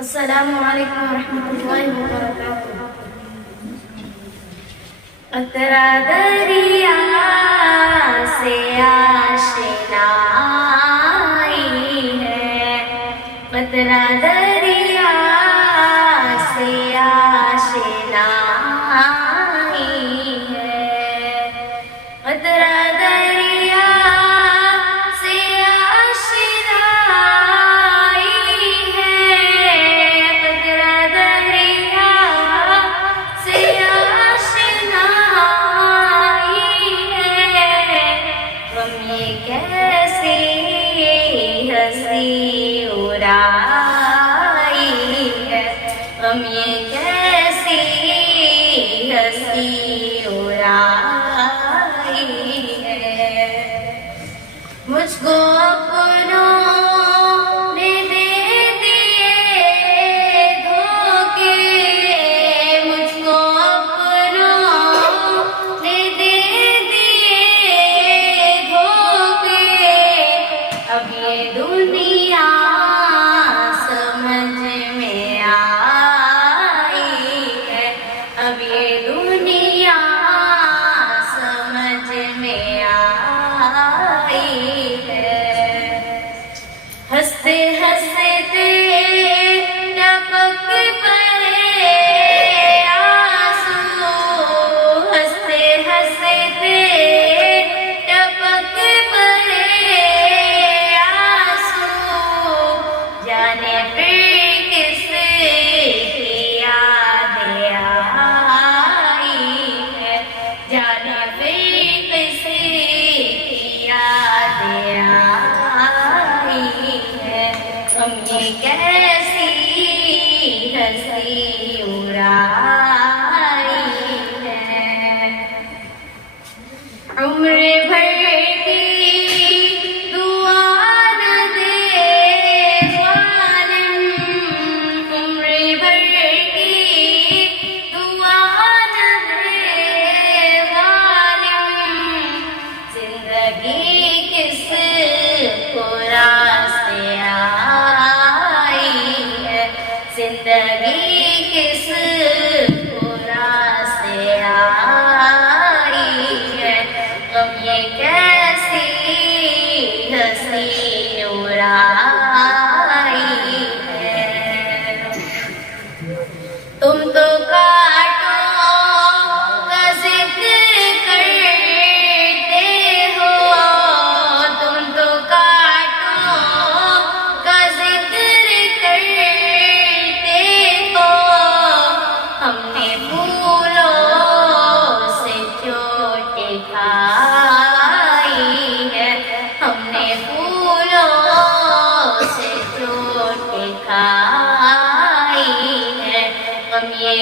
السلام علیکم ورحمۃ اللہ وبرکاتہ۔ قطرہ دریا سے آشنائی ہے، قطرہ دریا سے آشنائی ہے، قطرہ دریا سے آشنائی ہے، قطرہ دریا سے آشنائی ہے، غم یہ کیسی ہنسی اڑائی ہے، غم یہ کیسی ہنسی اڑائی ہے، مجھ کو اپنوں نے دے دیے دھوکے، مجھ کو اپنوں نے دے دیے دھوکے، اب یہ دنیا سمجھ میں آئی ہے، اب یہ دنیا سمجھ میں آئی ہے، ہنستے ہنستے ٹپک پڑے آنسو، ہنستے ہنستے ٹپک پڑے آنسو، جانے پھر کس کی یاد آئی ہے، جانے پھر کس کی یاد آئی ہے، غم یہ کیسی ہنسی اڑائی ہے، عمر بھر کی دعا نہ دے ظالم، عمر بھر کی دعا نہ دے ظالم، زندگی کس کو راستے آئی ہے، زندگی کس کو راستے آئی ہے، غم یہ کیسی ہنسی اڑائی ہے، تم تو کانٹوں کا ذکر کرتے ہو، تم تو کانٹوں کا ذکر کرتے ہو، ہم نے پھولوں سے چوٹیں کھائی ہے، ہم نے پھولوں سے چوٹیں کھائی ہے، غم یہ